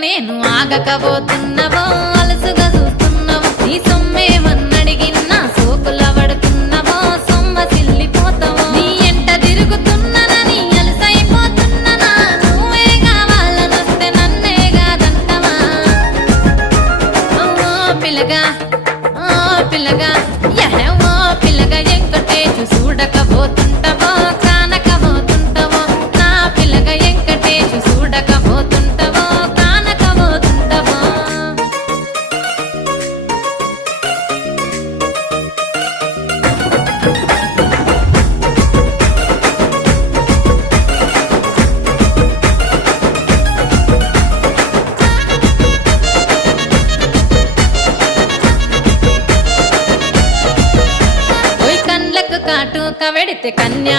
నేను ఆగకపోతున్నవో అలసుగా చూస్తున్నవో నీ సొమ్మేమన్నడిగిన్నా సోకుల పడుతున్నవో సొమ్మ సిల్లిపోతావో నీ ఎంట తిరుగుతున్ననని అలసైపోతున్ననా నువ్వే కావాలనొస్తే నన్నే కాదంటవా ఓ పిల్లగా ఓ పిల్లగా యహో పిల్లగా ఎంకటేషు చూడకపోతుంటవో కానకపోతుంటవో నా పిల్లగా ఎంకటేషు చూడకపోతుంటవో కానకపోతుంటవో ఓయ్ కండ్లకు కాటు కవెడితే కన్య